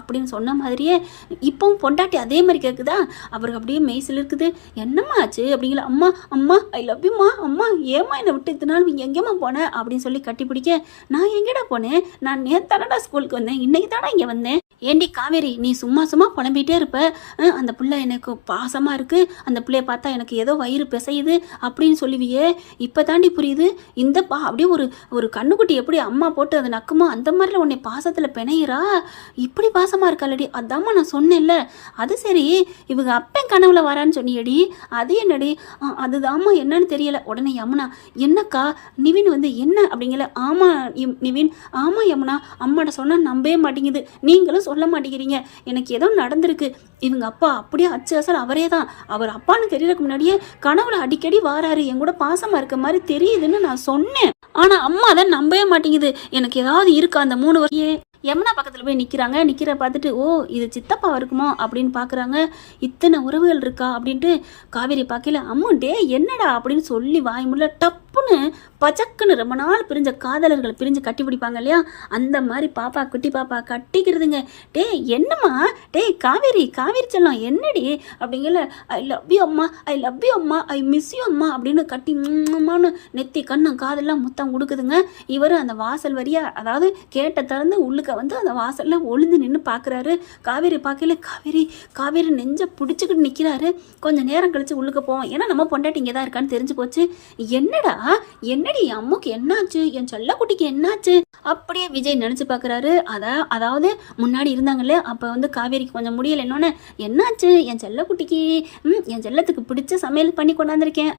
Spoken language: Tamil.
அப்படின்னு சொன்ன மாதிரியே இப்பவும் பொண்டாட்டி அதே மாதிரி கேட்குதா. அவருக்கு அப்படியே மெய்சில் இருக்குது. என்னம்மா ஆச்சு அப்படிங்கிற. அம்மா அம்மா ஐ லவ் யூம்மா, அம்மா ஏம்மா என்னை விட்டு இத்தனாலும் நீ எங்கேம்மா போனேன் அப்படின்னு சொல்லி கட்டி பிடிக்க, நான் எங்கேடா போனேன், நான் நேத்தானடா ஸ்கூலுக்கு வந்தேன், இன்னைக்கு தானே இங்கே வந்தேன். ஏண்டி காவேரி, நீ சும்மா சும்மா புலம்பிகிட்டே இருப்ப. அந்த பிள்ளை எனக்கு பாசமாக இருக்குது, அந்த பிள்ளைய பார்த்தா எனக்கு ஏதோ வயிறு பிசையுது அப்படின்னு சொல்லுவியே, இப்போ தாண்டி புரியுது. இந்த அப்படியே ஒரு ஒரு கண்ணுக்குட்டி எப்படி அம்மா போட்டு அதை நக்குமோ அந்த மாதிரில உன்னை பாசத்தில் பிணையிறா. இப்படி பாசமாக இருக்காளடி. அதாம்மா நான் சொன்னேன்ல. அது சரி, இவங்க அப்பன் கனவுல வரான்னு சொன்னியடி, அது என்னடி? அதுதாம்மா என்னன்னு தெரியல. உடனே யமுனா, என்னக்கா நிவின் வந்து என்ன அப்படிங்கல. ஆமாம் நிவின், ஆமாம் யமுனா, அம்மாட்ட சொன்னால் நம்பவே மாட்டேங்குது, நீங்களும் சொல்ல மாட்டேங்கிறீங்க. எனக்கு ஏதோ நடந்திருக்கு. இவங்க அப்பா அப்படியே அச்சு அசல் அவரே தான். அவர் அப்பான்னு தெரியறதுக்கு முன்னாடியே கனவுல அடிக்கடி வாராரு, என் கூட பாசமா இருக்க மாதிரி தெரியுதுன்னு நான் சொன்னேன். ஆனா அம்மா தான் நம்பவே மாட்டேங்குது. எனக்கு ஏதாவது இருக்கா அந்த 3 வருஷம். யமுனா பக்கத்தில் போய் நிற்கிற பார்த்துட்டு, ஓ இது சித்தப்பா இருக்குமோ அப்படின்னு பார்க்குறாங்க. இத்தனை உறவுகள் இருக்கா அப்படின்ட்டு காவேரி பார்க்கல. அம்மு டே என்னடா அப்படின்னு சொல்லி வாய் முள்ள டப்புன்னு பச்சக்குன்னு ரொம்ப நாள் பிரிஞ்ச காதலர்கள் பிரிஞ்சு கட்டி பிடிப்பாங்க இல்லையா, அந்த மாதிரி பாப்பா குட்டி பாப்பா கட்டிக்கிறதுங்க. டே என்னம்மா, டே காவேரி செல்லம் என்னடி அப்படிங்கல. ஐ லவ் யூ அம்மா, ஐ லவ் யூ அம்மா, ஐ மிஸ் யூ அம்மா அப்படின்னு கட்டி நெத்தி கண்ணம் காதெல்லாம் முத்தம் கொடுக்குதுங்க. இவர் அந்த வாசல் வரியா, அதாவது கேட்ட திறந்து உள்ளுக்கு வந்து அந்த வாசல்ல ஒளிந்து நின்று பார்க்குறாரு. காவேரி பார்க்கல. காவேரி நெஞ்ச பிடிச்சிக்கிட்டு நிற்கிறாரு. கொஞ்சம் நேரம் கழிச்சு உள்ளுக்கு போவோம், ஏன்னா நம்ம பொண்டாட்டி இங்கே தான் இருக்கான்னு தெரிஞ்சு போச்சு. என்னடா என்னடி அம்முக்கு என்னாச்சு, என் செல்லக்குட்டிக்கு என்னாச்சு அப்படியே விஜய் நினச்சி பார்க்குறாரு. அதாவது முன்னாடி இருந்தாங்களே, அப்போ வந்து காவேரிக்கு கொஞ்சம் முடியலை. என்னொன்னு, என்னாச்சு என் செல்லக்குட்டிக்கு, என் செல்லத்துக்கு பிடிச்ச சமையல் பண்ணி கொண்டாந்துருக்கேன்